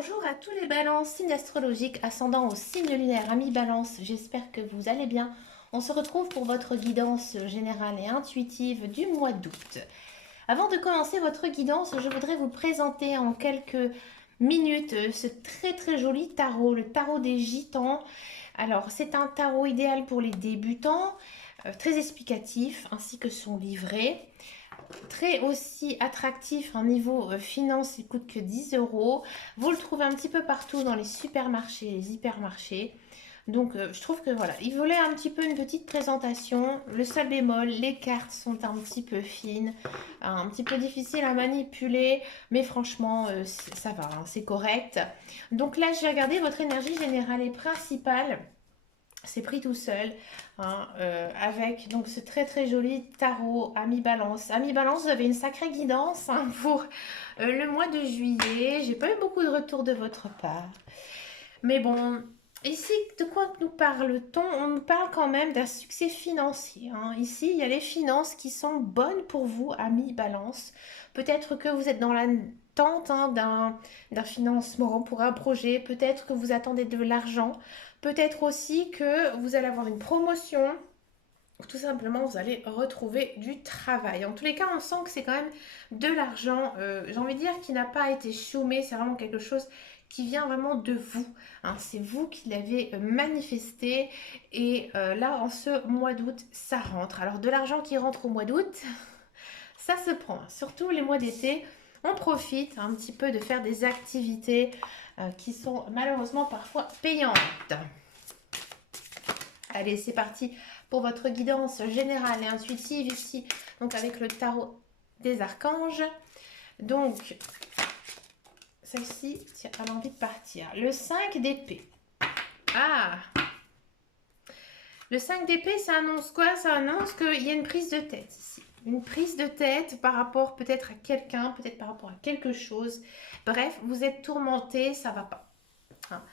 Bonjour à tous les balances, signes astrologiques, ascendant au signe lunaire, amis balance, j'espère que vous allez bien. On se retrouve pour votre guidance générale et intuitive du mois d'août. Avant de commencer votre guidance, je voudrais vous présenter en quelques minutes ce très joli tarot, le tarot des gitans. Alors c'est un tarot idéal pour les débutants, très explicatif, ainsi que son livret. Très aussi attractif en niveau finance, il coûte que 10 euros. Vous le trouvez un petit peu partout dans les supermarchés, les hypermarchés. Donc je trouve que voilà, il voulait un petit peu une petite présentation. Le seul bémol, les cartes sont un petit peu fines, un petit peu difficiles à manipuler, mais franchement ça va, hein, c'est correct. Donc là, j'ai regardé votre énergie générale et principale. C'est pris tout seul, hein, avec donc ce très joli tarot Ami Balance. Ami Balance, vous avez une sacrée guidance, hein, pour le mois de juillet. J'ai pas eu beaucoup de retours de votre part. Mais bon, ici, de quoi nous parle-t-on? On nous parle quand même d'un succès financier, hein. Ici, il y a les finances qui sont bonnes pour vous, Ami Balance. Peut-être que vous êtes dans l'attente, hein, d'un financement pour un projet. Peut-être que vous attendez de l'argent. Peut-être aussi que vous allez avoir une promotion. Tout simplement, vous allez retrouver du travail. En tous les cas, on sent que c'est quand même de l'argent, j'ai envie de dire, qui n'a pas été chômé. C'est vraiment quelque chose qui vient vraiment de vous, hein. C'est vous qui l'avez manifesté. Et là, en ce mois d'août, ça rentre. Alors, de l'argent qui rentre au mois d'août, ça se prend. Surtout les mois d'été, on profite un petit peu de faire des activités qui sont malheureusement parfois payantes. Allez, c'est parti pour votre guidance générale et intuitive ici, donc avec le tarot des archanges. Donc, celle-ci, tiens, elle a envie de partir. Le 5 d'épée. Ah, le 5 d'épée, ça annonce quoi? Ça annonce qu'il y a une prise de tête ici. Une prise de tête par rapport peut-être à quelqu'un, peut-être par rapport à quelque chose. Bref, vous êtes tourmenté, ça va pas, hein.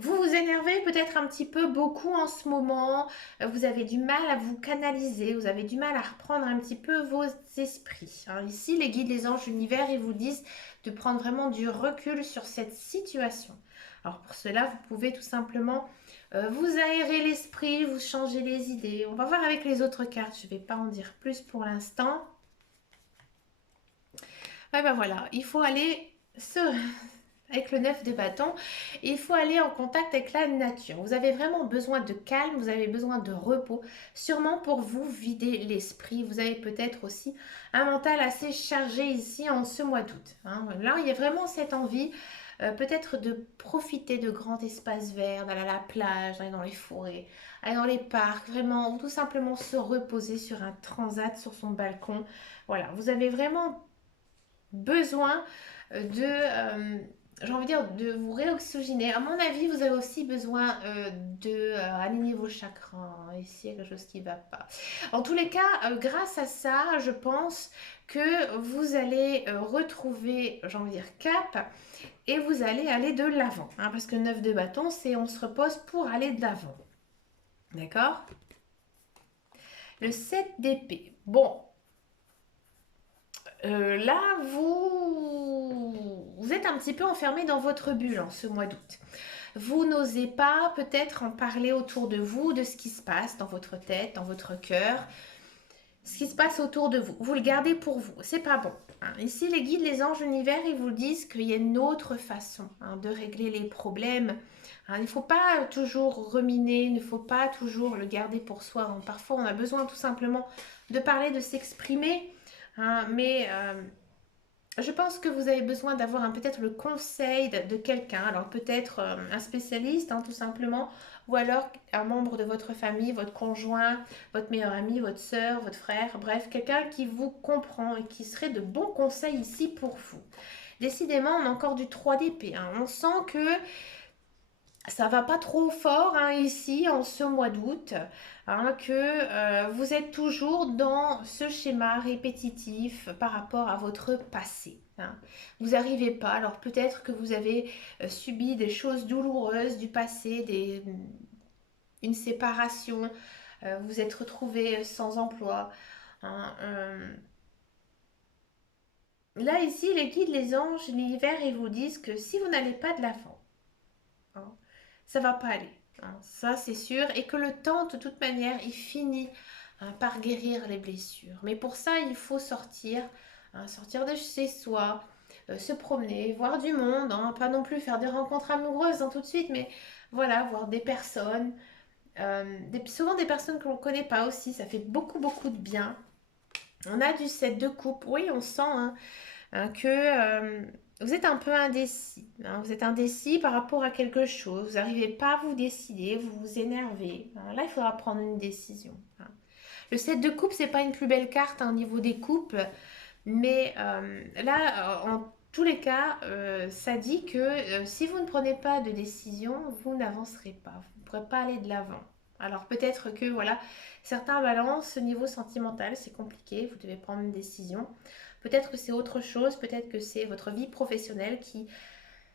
Vous vous énervez peut-être un petit peu beaucoup en ce moment, vous avez du mal à vous canaliser, vous avez du mal à reprendre un petit peu vos esprits, hein. Ici, les guides, les anges, l'univers, ils vous disent de prendre vraiment du recul sur cette situation. Alors pour cela, vous pouvez tout simplement vous aérer l'esprit, vous changer les idées. On va voir avec les autres cartes, je ne vais pas en dire plus pour l'instant. Ouais, ben voilà, il faut aller se avec le 9 de bâton, il faut aller en contact avec la nature. Vous avez vraiment besoin de calme, vous avez besoin de repos, sûrement pour vous vider l'esprit. Vous avez peut-être aussi un mental assez chargé ici en ce mois d'août, hein. Là, il y a vraiment cette envie, peut-être de profiter de grands espaces verts, d'aller à la plage, d'aller dans les forêts, aller dans les parcs, vraiment, ou tout simplement se reposer sur un transat sur son balcon. Voilà, vous avez vraiment besoin j'ai envie de dire, de vous réoxygéner. À mon avis, vous avez aussi besoin de aligner vos chakras, hein. Ici, il y a quelque chose qui ne va pas. En tous les cas, grâce à ça, je pense que vous allez retrouver, j'ai envie de dire, cap, et vous allez aller de l'avant, hein, parce que 9 de bâton, c'est on se repose pour aller de l'avant. D'accord? Le 7 d'épée. Bon, là, vous êtes un petit peu enfermé dans votre bulle en ce mois d'août. Vous n'osez pas peut-être en parler autour de vous, de ce qui se passe dans votre tête, dans votre cœur, ce qui se passe autour de vous. Vous le gardez pour vous, c'est pas bon, hein. Ici, les guides, les anges, l'univers, ils vous disent qu'il y a une autre façon, hein, de régler les problèmes, hein. Il ne faut pas toujours ruminer, il ne faut pas toujours le garder pour soi, hein. Parfois, on a besoin tout simplement de parler, de s'exprimer, hein, mais je pense que vous avez besoin d'avoir peut-être le conseil de quelqu'un. Alors peut-être un spécialiste, hein, tout simplement, ou alors un membre de votre famille, votre conjoint, votre meilleur ami, votre soeur, votre frère, bref, quelqu'un qui vous comprend et qui serait de bons conseils ici pour vous. Décidément, on a encore du 3 d'épée, hein. On sent que ça va pas trop fort, hein, ici en ce mois d'août, hein, que vous êtes toujours dans ce schéma répétitif par rapport à votre passé, hein. Vous n'arrivez pas, alors peut-être que vous avez subi des choses douloureuses du passé, une séparation, vous êtes retrouvé sans emploi, hein, Là, ici, les guides, les anges, l'univers, ils vous disent que si vous n'allez pas de l'avant, hein, ça va pas aller. Hein, ça, c'est sûr. Et que le temps, de toute manière, il finit par guérir les blessures. Mais pour ça, il faut sortir, sortir de chez soi, se promener, voir du monde, hein, pas non plus faire des rencontres amoureuses tout de suite, mais voilà, voir des personnes, souvent des personnes que l'on ne connaît pas aussi, ça fait beaucoup, beaucoup de bien. On a du 7 de coupe, oui, on sent que vous êtes un peu indécis. Hein, vous êtes indécis par rapport à quelque chose. Vous n'arrivez pas à vous décider, vous vous énervez. Hein, là, il faudra prendre une décision. Hein. Le 7 de coupe, c'est pas une plus belle carte au niveau des coupes, mais là, en tous les cas, ça dit que si vous ne prenez pas de décision, vous n'avancerez pas. Vous ne pourrez pas aller de l'avant. Alors peut-être que voilà, certains balances au niveau sentimental, c'est compliqué, vous devez prendre une décision. Peut-être que c'est autre chose, peut-être que c'est votre vie professionnelle qui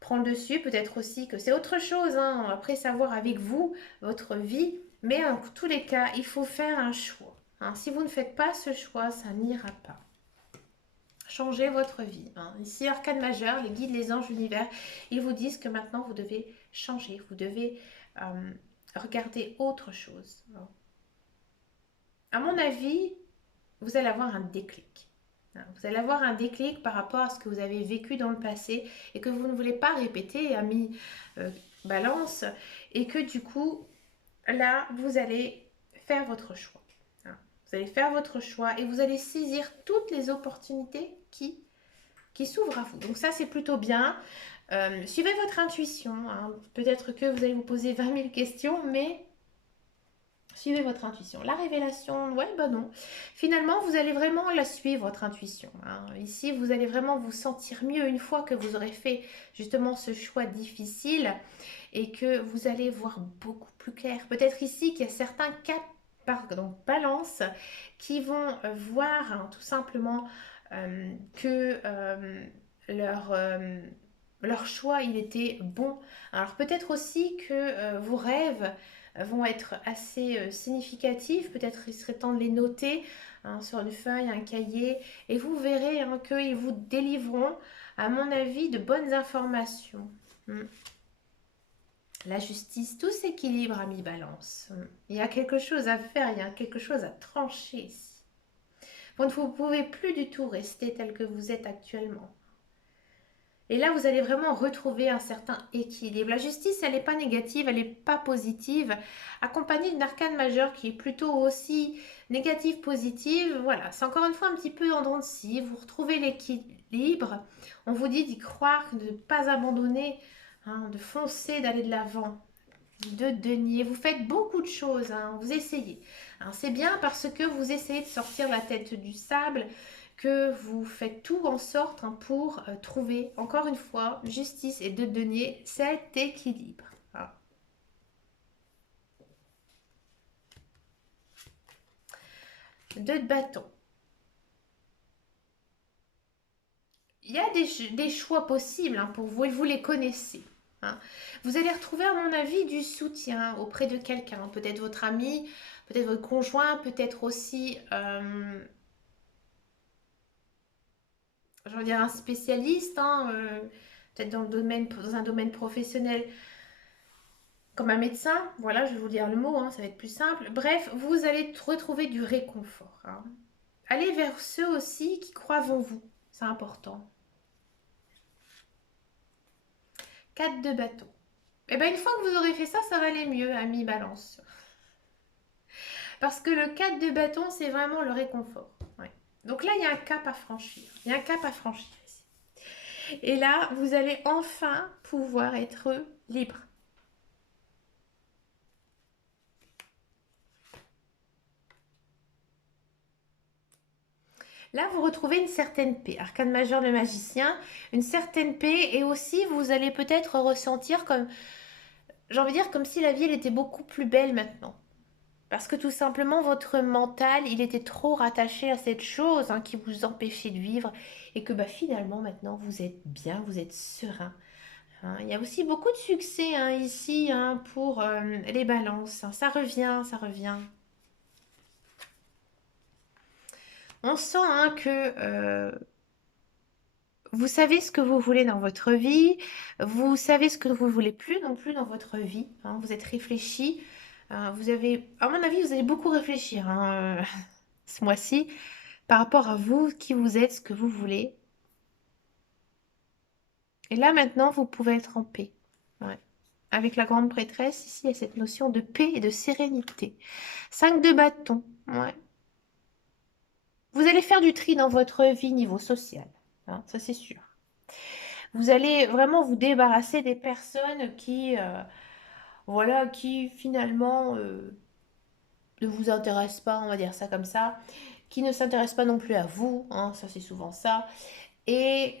prend le dessus, peut-être aussi que c'est autre chose, hein. Après savoir avec vous, votre vie, mais en tous les cas, il faut faire un choix. Hein. Si vous ne faites pas ce choix, ça n'ira pas. Changez votre vie. Hein. Ici, arcane majeur, les guides, les anges, l'univers, ils vous disent que maintenant vous devez changer, vous devez regarder autre chose. Hein. À mon avis, vous allez avoir un déclic. Vous allez avoir un déclic par rapport à ce que vous avez vécu dans le passé et que vous ne voulez pas répéter, ami balance, et que du coup, là, vous allez faire votre choix. Vous allez faire votre choix et vous allez saisir toutes les opportunités qui s'ouvrent à vous. Donc ça, c'est plutôt bien. Suivez votre intuition. Hein. Peut-être que vous allez vous poser 20 000 questions, mais suivez votre intuition. La révélation, ouais, bah non. Finalement, vous allez vraiment la suivre, votre intuition. Hein. Ici, vous allez vraiment vous sentir mieux une fois que vous aurez fait justement ce choix difficile et que vous allez voir beaucoup plus clair. Peut-être ici qu'il y a certains cas, pardon, balance, qui vont voir hein, tout simplement que leur choix, il était bon. Alors peut-être aussi que vos rêves vont être assez significatifs. Peut-être il serait temps de les noter hein, sur une feuille, un cahier. Et vous verrez hein, qu'ils vous délivreront, à mon avis, de bonnes informations. La justice, tout s'équilibre à mi-balance. Il y a quelque chose à faire, il y a quelque chose à trancher ici. Vous ne pouvez plus du tout rester tel que vous êtes actuellement. Et là, vous allez vraiment retrouver un certain équilibre. La justice, elle n'est pas négative, elle n'est pas positive. Accompagnée d'une arcane majeure qui est plutôt aussi négative, positive. Voilà, c'est encore une fois un petit peu en dents de scie. Vous retrouvez l'équilibre. On vous dit d'y croire, de ne pas abandonner, hein, de foncer, d'aller de l'avant. De denier, vous faites beaucoup de choses, hein, vous essayez. Hein, c'est bien parce que vous essayez de sortir la tête du sable, que vous faites tout en sorte hein, pour trouver, encore une fois, justice et de denier cet équilibre. Voilà. Deux de bâton. Il y a des choix possibles hein, pour vous et vous les connaissez. Hein. Vous allez retrouver, à mon avis, du soutien auprès de quelqu'un, peut-être votre ami, peut-être votre conjoint, peut-être aussi je veux dire un spécialiste, hein, peut-être dans un domaine professionnel comme un médecin, voilà, je vais vous dire le mot, hein, ça va être plus simple. Bref, vous allez retrouver du réconfort. Hein. Allez vers ceux aussi qui croient en vous, c'est important. 4 de bâton. Et bien une fois que vous aurez fait ça, ça va aller mieux, ami balance. Parce que le 4 de bâton, c'est vraiment le réconfort. Ouais. Donc là, il y a un cap à franchir. Il y a un cap à franchir ici. Et là, vous allez enfin pouvoir être libre. Là, vous retrouvez une certaine paix. Arcane majeur de magicien, une certaine paix. Et aussi, vous allez peut-être ressentir comme, j'ai envie de dire, comme si la vie elle était beaucoup plus belle maintenant. Parce que tout simplement, votre mental, il était trop rattaché à cette chose hein, qui vous empêchait de vivre. Et que bah, finalement, maintenant, vous êtes bien, vous êtes serein. Hein. Il y a aussi beaucoup de succès hein, ici hein, pour les balances. Hein. Ça revient, ça revient. On sent hein, que vous savez ce que vous voulez dans votre vie, vous savez ce que vous voulez plus non plus dans votre vie, hein, vous êtes réfléchi, vous avez, à mon avis, vous allez beaucoup réfléchir hein, ce mois-ci par rapport à vous, qui vous êtes, ce que vous voulez. Et là maintenant, vous pouvez être en paix. Ouais. Avec la grande prêtresse, ici, il y a cette notion de paix et de sérénité. 5 de bâton, ouais. Vous allez faire du tri dans votre vie niveau social, hein, ça c'est sûr. Vous allez vraiment vous débarrasser des personnes qui, voilà, qui finalement ne vous intéressent pas, on va dire ça comme ça, qui ne s'intéressent pas non plus à vous, hein, ça c'est souvent ça. Et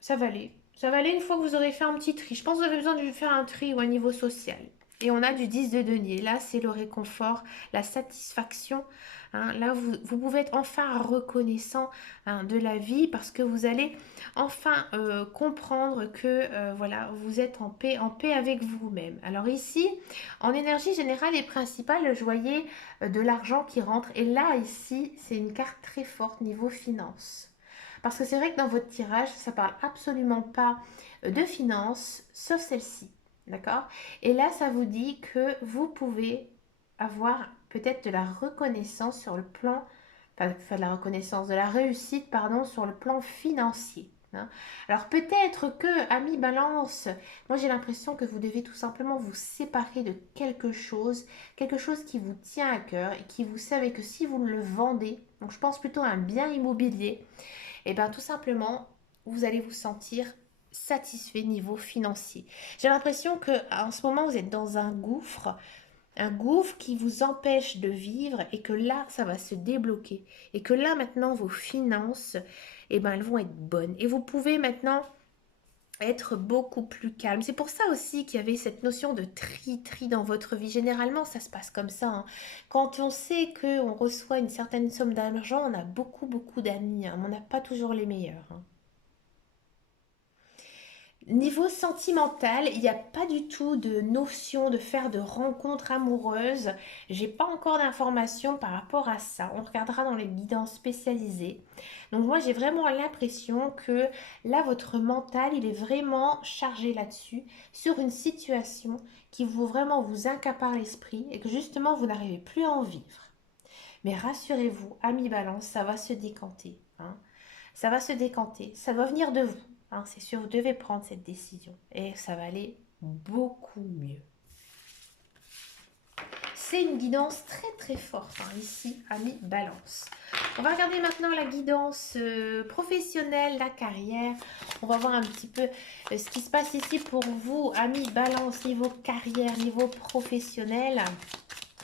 ça va aller. Ça va aller une fois que vous aurez fait un petit tri. Je pense que vous avez besoin de faire un tri au niveau social. Et on a du 10 de denier. Là, c'est le réconfort, la satisfaction. Hein. Là, vous pouvez être enfin reconnaissant hein, de la vie parce que vous allez enfin comprendre que voilà, vous êtes en paix avec vous-même. Alors ici, en énergie générale et principale, je voyais de l'argent qui rentre. Et là, ici, c'est une carte très forte niveau finance. Parce que c'est vrai que dans votre tirage, ça parle absolument pas de finances, sauf celle-ci. D'accord? Et là, ça vous dit que vous pouvez avoir peut-être de la reconnaissance sur le plan, enfin de la reconnaissance, de la réussite, pardon, sur le plan financier. Hein. Alors peut-être que, ami Balance, moi j'ai l'impression que vous devez tout simplement vous séparer de quelque chose qui vous tient à cœur et qui vous savez que si vous le vendez, donc je pense plutôt à un bien immobilier, et bien tout simplement, vous allez vous sentir satisfait niveau financier. J'ai l'impression que en ce moment, vous êtes dans un gouffre qui vous empêche de vivre et que là, ça va se débloquer. Et que là, maintenant, vos finances, eh ben, elles vont être bonnes. Et vous pouvez maintenant être beaucoup plus calme. C'est pour ça aussi qu'il y avait cette notion de tri dans votre vie. Généralement, ça se passe comme ça. Hein. Quand on sait qu'on reçoit une certaine somme d'argent, on a beaucoup d'amis, hein, mais on n'a pas toujours les meilleurs. Hein. Niveau sentimental, il n'y a pas du tout de notion de faire de rencontres amoureuses. J'ai pas encore d'informations par rapport à ça. On regardera dans les guidances spécialisées. Donc moi j'ai vraiment l'impression que là votre mental il est vraiment chargé là-dessus, sur une situation qui vous vraiment vous incapare l'esprit et que justement vous n'arrivez plus à en vivre. Mais rassurez-vous, ami Balance, ça va se décanter. Hein. Ça va se décanter. Ça doit venir de vous. Hein. C'est sûr, vous devez prendre cette décision. Et ça va aller beaucoup mieux. C'est une guidance très forte hein, ici, ami Balance. On va regarder maintenant la guidance professionnelle, la carrière. On va voir un petit peu ce qui se passe ici pour vous, ami Balance, niveau carrière, niveau professionnel.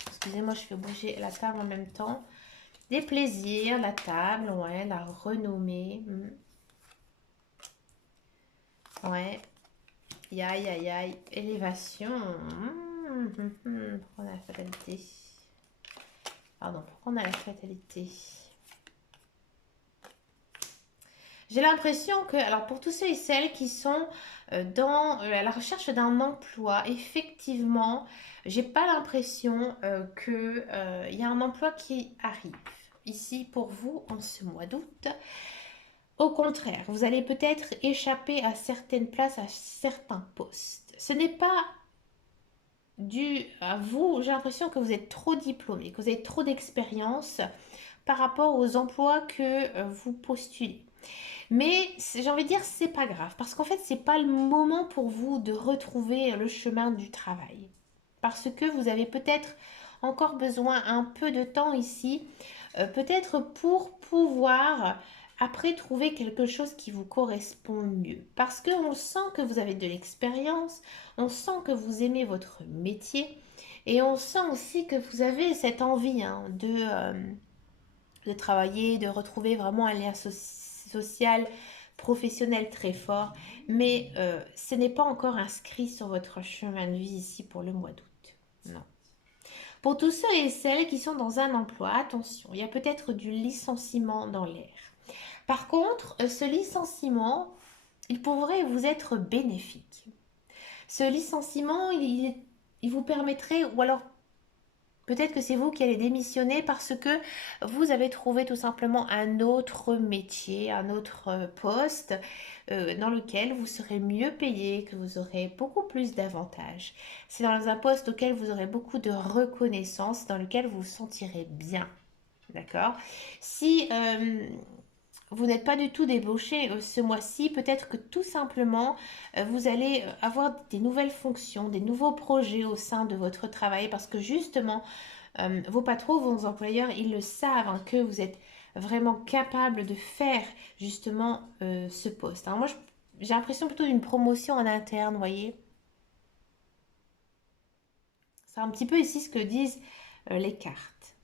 Excusez-moi, je fais bouger la table en même temps. Des plaisirs, la table, ouais, la renommée. Ouais. Aïe. Élévation. Pourquoi on a la fatalité? Pardon, pourquoi on a la fatalité? J'ai l'impression que, alors pour tous ceux et celles qui sont dans à la recherche d'un emploi, effectivement, j'ai pas l'impression que il y a un emploi qui arrive ici pour vous en ce mois d'août. Au contraire, vous allez peut-être échapper à certaines places, à certains postes. Ce n'est pas dû à vous, j'ai l'impression que vous êtes trop diplômé, que vous avez trop d'expérience par rapport aux emplois que vous postulez. Mais j'ai envie de dire c'est pas grave parce qu'en fait c'est pas le moment pour vous de retrouver le chemin du travail parce que vous avez peut-être encore besoin un peu de temps ici peut-être pour pouvoir après trouver quelque chose qui vous correspond mieux parce qu'on sent que vous avez de l'expérience, on sent que vous aimez votre métier et on sent aussi que vous avez cette envie hein, de travailler, de retrouver vraiment un lien social, professionnel très fort, mais ce n'est pas encore inscrit sur votre chemin de vie ici pour le mois d'août. Non. Pour tous ceux et celles qui sont dans un emploi, attention, il y a peut-être du licenciement dans l'air. Par contre, ce licenciement, il pourrait vous être bénéfique. Ce licenciement, il vous permettrait, ou alors Peut-être que c'est vous qui allez démissionner parce que vous avez trouvé tout simplement un autre métier, un autre poste dans lequel vous serez mieux payé, que vous aurez beaucoup plus d'avantages. C'est dans un poste auquel vous aurez beaucoup de reconnaissance, dans lequel vous vous sentirez bien. D'accord? Si vous n'êtes pas du tout débauché ce mois-ci, peut-être que tout simplement vous allez avoir des nouvelles fonctions, des nouveaux projets au sein de votre travail parce que justement vos patrons, vos employeurs, ils le savent hein, que vous êtes vraiment capable de faire justement ce poste. Alors moi, j'ai l'impression plutôt d'une promotion en interne, vous voyez. C'est un petit peu ici ce que disent les cartes.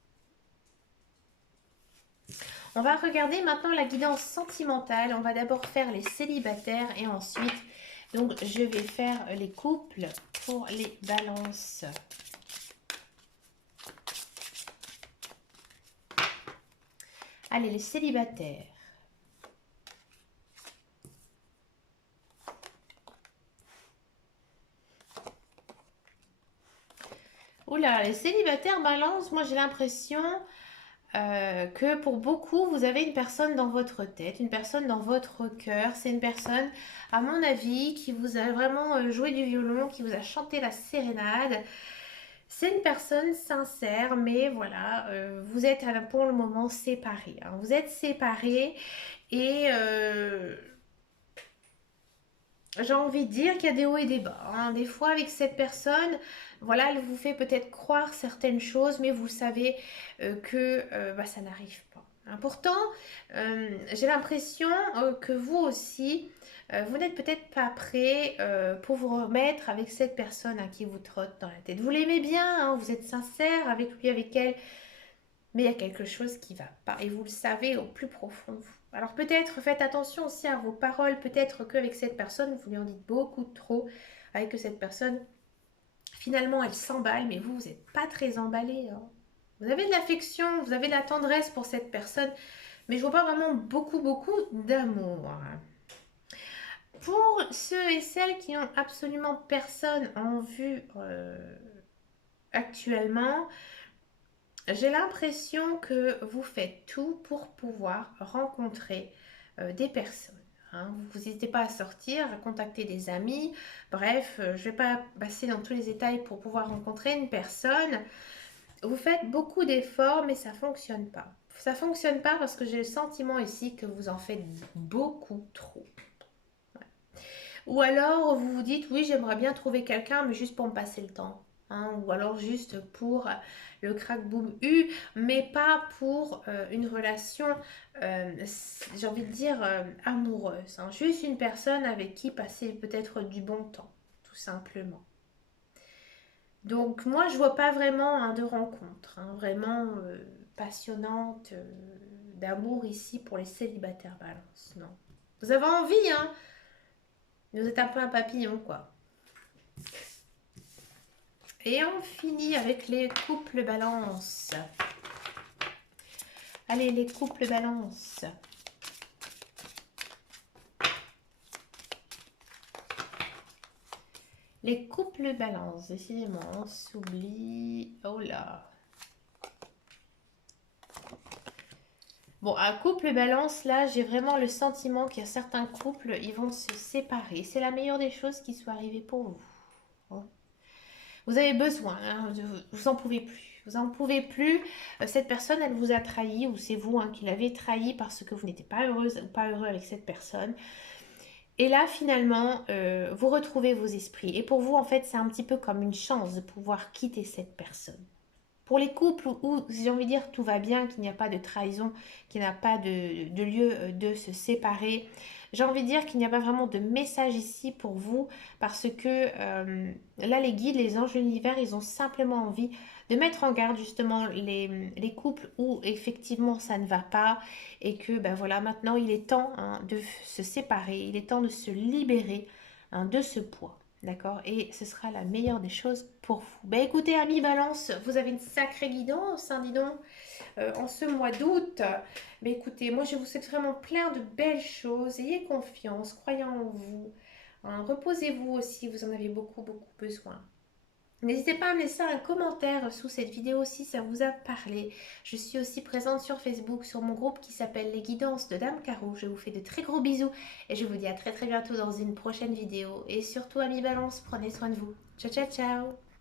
On va regarder maintenant la guidance sentimentale. On va d'abord faire les célibataires et ensuite, donc je vais faire les couples pour les balances. Allez, les célibataires. Oula, les célibataires balance, moi j'ai l'impression que pour beaucoup, vous avez une personne dans votre tête, une personne dans votre cœur. C'est une personne, à mon avis, qui vous a vraiment joué du violon, qui vous a chanté la sérénade. C'est une personne sincère, mais voilà, vous êtes pour le moment séparés, hein. Vous êtes séparés et j'ai envie de dire qu'il y a des hauts et des bas, hein. Des fois, avec cette personne, voilà, elle vous fait peut-être croire certaines choses, mais vous savez que bah, ça n'arrive pas, hein. Pourtant, j'ai l'impression que vous aussi, vous n'êtes peut-être pas prêt pour vous remettre avec cette personne à qui vous trotte dans la tête. Vous l'aimez bien, hein, vous êtes sincère avec lui, avec elle, mais il y a quelque chose qui ne va pas et vous le savez au plus profond de vous. Alors peut-être faites attention aussi à vos paroles, peut-être qu'avec cette personne, vous lui en dites beaucoup trop, avec que cette personne, finalement, elle s'emballe, mais vous, vous n'êtes pas très emballé, hein. Vous avez de l'affection, vous avez de la tendresse pour cette personne, mais je vois pas vraiment beaucoup d'amour. Pour ceux et celles qui n'ont absolument personne en vue actuellement, j'ai l'impression que vous faites tout pour pouvoir rencontrer des personnes, hein. Vous n'hésitez pas à sortir, à contacter des amis. Bref, je ne vais pas passer dans tous les détails pour pouvoir rencontrer une personne. Vous faites beaucoup d'efforts, mais ça ne fonctionne pas. Ça ne fonctionne pas parce que j'ai le sentiment ici que vous en faites beaucoup trop. Ouais. Ou alors vous vous dites, oui, j'aimerais bien trouver quelqu'un, mais juste pour me passer le temps, hein, ou alors juste pour le crack boom u, mais pas pour une relation, j'ai envie de dire, amoureuse, hein. Juste une personne avec qui passer peut-être du bon temps, tout simplement. Donc moi, je vois pas vraiment hein, de rencontre, hein, vraiment passionnante, d'amour ici pour les célibataires balance, non. Vous avez envie, hein, mais vous êtes un peu un papillon, quoi. Et on finit avec les couples balance. Allez, les couples balance. Les couples balance, décidément, on s'oublie. Oh là. Bon, un couple balance, là, j'ai vraiment le sentiment qu'il y a certains couples, ils vont se séparer. C'est la meilleure des choses qui soit arrivée pour vous, hein. Vous avez besoin, hein, vous en pouvez plus. Vous en pouvez plus. Cette personne, elle vous a trahi, ou c'est vous hein, qui l'avez trahi parce que vous n'étiez pas heureuse ou pas heureux avec cette personne. Et là, finalement, vous retrouvez vos esprits. Et pour vous, en fait, c'est un petit peu comme une chance de pouvoir quitter cette personne. Pour les couples où, j'ai envie de dire, tout va bien, qu'il n'y a pas de trahison, qu'il n'y a pas de lieu de se séparer, j'ai envie de dire qu'il n'y a pas vraiment de message ici pour vous parce que là, les guides, les anges de l'univers, ils ont simplement envie de mettre en garde justement les couples où effectivement ça ne va pas et que ben voilà, maintenant il est temps hein, de se séparer, il est temps de se libérer hein, de ce poids. D'accord? Et ce sera la meilleure des choses pour vous. Ben écoutez, amis Balance, vous avez une sacrée guidance, hein, dis donc, en ce mois d'août. Mais écoutez, moi je vous souhaite vraiment plein de belles choses. Ayez confiance, croyez en vous, hein. Reposez-vous aussi, vous en avez beaucoup besoin. N'hésitez pas à me laisser un commentaire sous cette vidéo si ça vous a parlé. Je suis aussi présente sur Facebook, sur mon groupe qui s'appelle Les Guidances de Dame Caro. Je vous fais de très gros bisous et je vous dis à très bientôt dans une prochaine vidéo. Et surtout, amis balance, prenez soin de vous. Ciao, ciao, ciao!